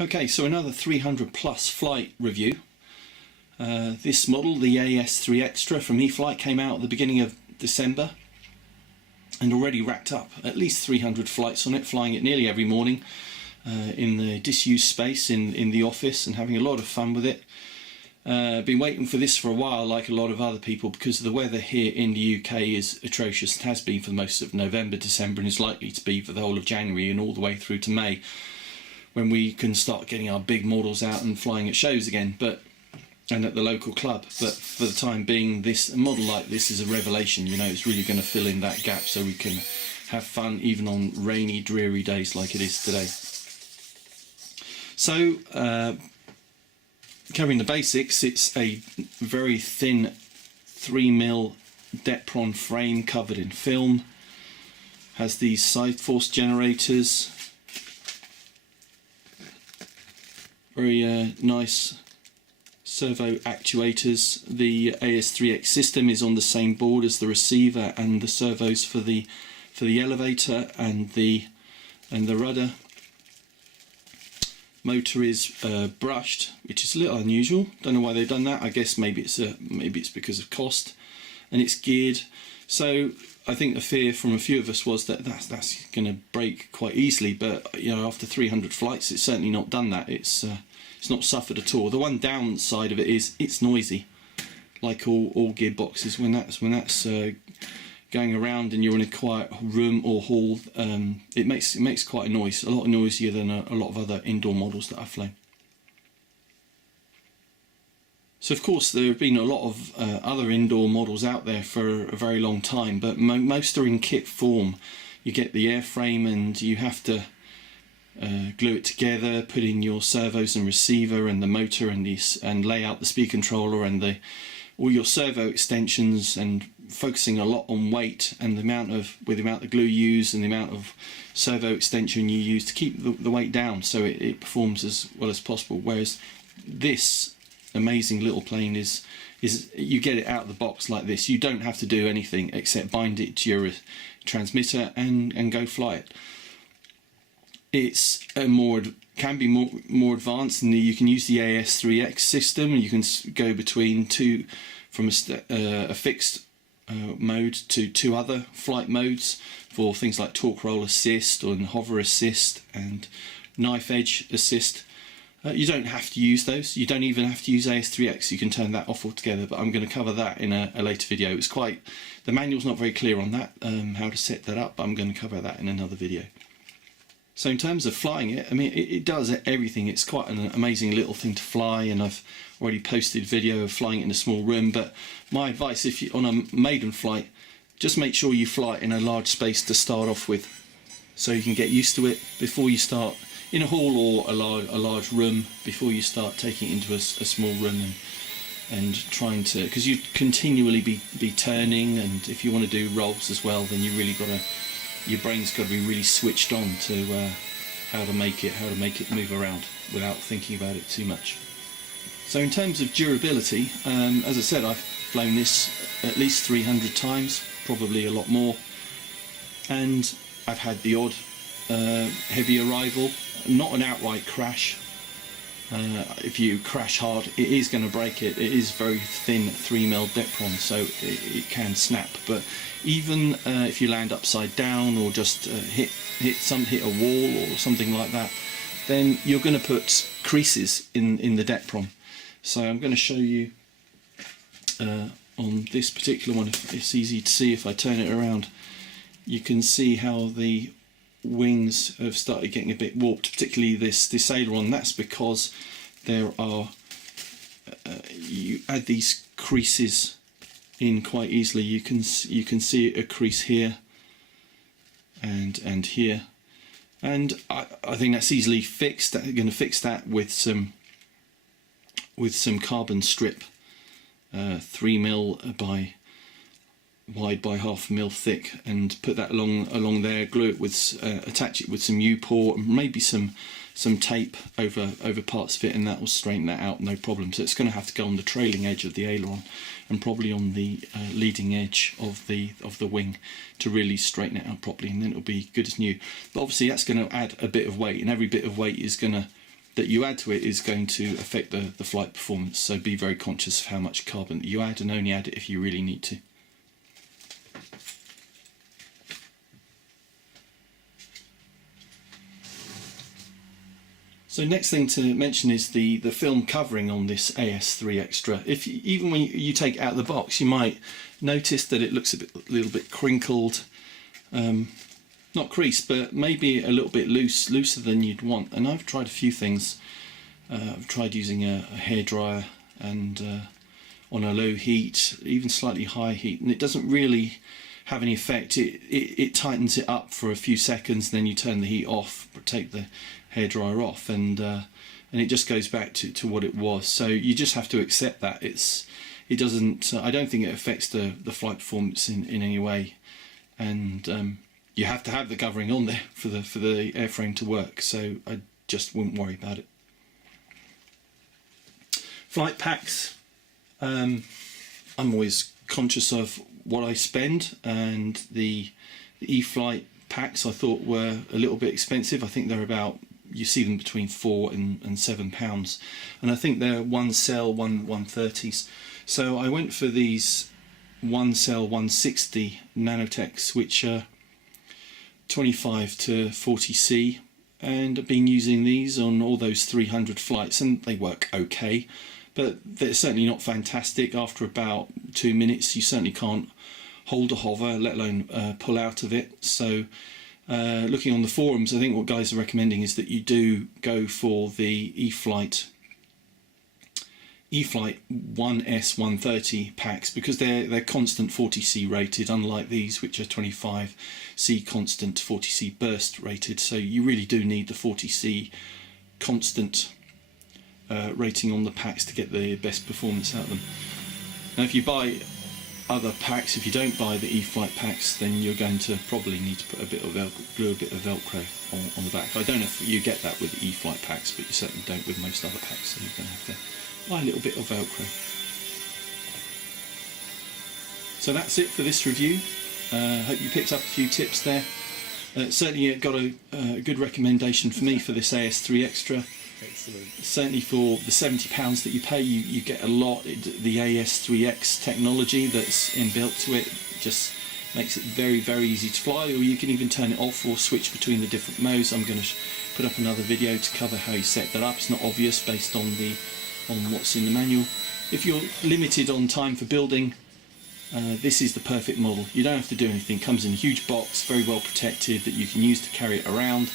Okay, so another 300 plus flight review. This model, the AS3Xtra from E-Flite, came out at the beginning of December and already racked up at least 300 flights on it, flying it nearly every morning in the disused space in the office and having a lot of fun with it. Been waiting for this for a while, like a lot of other people, because the weather here in the UK is atrocious. It has been for most of November, December, and is likely to be for the whole of January and all the way through to May, when we can start getting our big models out and flying at shows again, and at the local club. But for the time being, this model like this is a revelation. You know, it's really going to fill in that gap so we can have fun even on rainy, dreary days like it is today. So, covering the basics, it's a very thin 3mm Depron frame covered in film. Has these side force generators. Very nice servo actuators. The AS3X system is on the same board as the receiver and the servos for the elevator and the rudder. Motor is brushed, which is a little unusual. Don't know why they've done that. I guess maybe it's because of cost. And it's geared. So I think the fear from a few of us was that that's going to break quite easily, but you know, after 300 flights, it's certainly not done that. It's not suffered at all. The one downside of it is it's noisy, like all gearboxes. When that's going around and you're in a quiet room or hall, it makes quite a noise, a lot noisier than a lot of other indoor models that I've flown. So of course there have been a lot of other indoor models out there for a very long time, but most are in kit form. You get the airframe and you have to glue it together, put in your servos and receiver and the motor and lay out the speed controller and all your servo extensions, and focusing a lot on weight and the amount of glue you use and the amount of servo extension you use to keep the weight down so it performs as well as possible. Whereas this amazing little plane is you get it out of the box like this. You don't have to do anything except bind it to your transmitter and go fly it. It's can be more advanced, and you can use the AS3X system, and you can go between from a fixed mode to two other flight modes for things like torque roll assist and hover assist and knife edge assist. You don't have to use those. You don't even have to use AS3X. You can turn that off altogether, but I'm going to cover that in a later video. The manual's not very clear on that, how to set that up, but I'm going to cover that in another video. So in terms of flying it, I mean, it does everything. It's quite an amazing little thing to fly, and I've already posted video of flying it in a small room. But my advice, if you're on a maiden flight, just make sure you fly it in a large space to start off with, so you can get used to it before you start in a hall or a large room, before you start taking it into a small room and trying to, because you continually be turning, and if you want to do rolls as well, then you really your brain's got to be really switched on to how to make it move around without thinking about it too much. So in terms of durability, as I said, I've flown this at least 300 times, probably a lot more, and I've had the odd heavy arrival, not an outright crash. If you crash hard, it is going to break it. It is very thin 3mm Depron, so it can snap. But even if you land upside down or just hit a wall or something like that, then you're going to put creases in the Depron. So I'm going to show you on this particular one. It's easy to see if I turn it around. You can see how the wings have started getting a bit warped, particularly this aileron. That's because there are you add these creases in quite easily. You can see a crease here and here, and I think that's easily fixed. I'm going to fix that with some carbon strip, 3mm by wide by 1/2 mm thick, and put that along there, glue it with attach it with some U-port and maybe some tape over parts of it, and that will straighten that out, no problem. So it's going to have to go on the trailing edge of the aileron and probably on the leading edge of the wing to really straighten it out properly, and then it'll be good as new. But obviously that's going to add a bit of weight, and every bit of weight is going to that you add to it is going to affect the flight performance. So be very conscious of how much carbon that you add, and only add it if you really need to. So next thing to mention is the film covering on this AS3Xtra. Even when you take it out of the box, you might notice that it looks a little bit crinkled, not creased, but maybe a little bit looser than you'd want. And I've tried a few things. I've tried using a hairdryer and on a low heat, even slightly high heat, and it doesn't really have any effect. It tightens it up for a few seconds, then you turn the heat off, take the hairdryer off, and it just goes back to what it was. So you just have to accept that. It doesn't. I don't think it affects the flight performance in any way, and you have to have the covering on there for the airframe to work. So I just wouldn't worry about it. Flight packs. I'm always conscious of what I spend, and the E-Flite packs I thought were a little bit expensive. I think they're about, you see them between £4 and £7, and I think they're one cell 130s. So I went for these one cell 160 nanotechs, which are 25 to 40C, and I've been using these on all those 300 flights, and they work okay, but they're certainly not fantastic. After about 2 minutes you certainly can't hold a hover, let alone pull out of it. So looking on the forums, I think what guys are recommending is that you do go for the E-Flite 1S130 packs, because they're constant 40C rated, unlike these which are 25C constant 40C burst rated. So you really do need the 40C constant rating on the packs to get the best performance out of them. Now if you buy other packs, if you don't buy the E-Flite packs, then you're going to probably need to put a bit of Velcro on the back. I don't know if you get that with the E-Flite packs, but you certainly don't with most other packs, so you're going to have to buy a little bit of Velcro. So that's it for this review. Hope you picked up a few tips there. Certainly it got a good recommendation for me for this AS3Xtra. Excellent. Certainly for the £70 that you pay, you get a lot. The AS3X technology that's inbuilt to it just makes it very, very easy to fly, or you can even turn it off or switch between the different modes. I'm going to put up another video to cover how you set that up. It's not obvious based on what's in the manual. If you're limited on time for building, this is the perfect model. You don't have to do anything. It comes in a huge box, very well protected, that you can use to carry it around,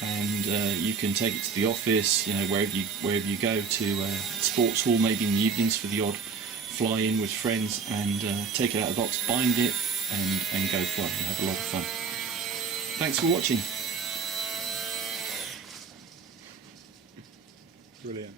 and you can take it to the office, you know, wherever you go, to sports hall maybe in the evenings for the odd fly in with friends, and take it out of the box, bind it, and go fly and have a lot of fun. Thanks for watching. Brilliant.